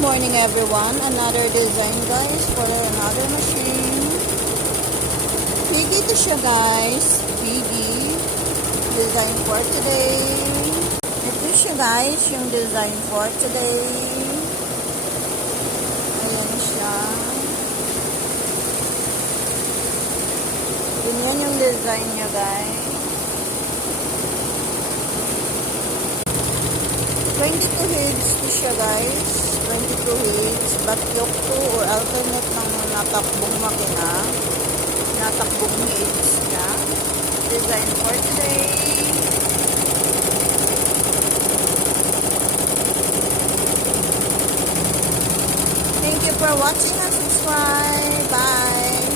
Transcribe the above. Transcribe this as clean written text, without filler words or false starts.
morning everyone. Another design guys for another machine. Piggy to siya guys. Piggy. Design for today. Ito siya guys yung design for today. Ayan siya. Ganyan yung design niya guys. 22 heads to siya guys. 22 heads. Batyok to or alternate ng natakbong makina. Natakbong heads niya. Design for today. Thank you for watching and subscribe. Bye!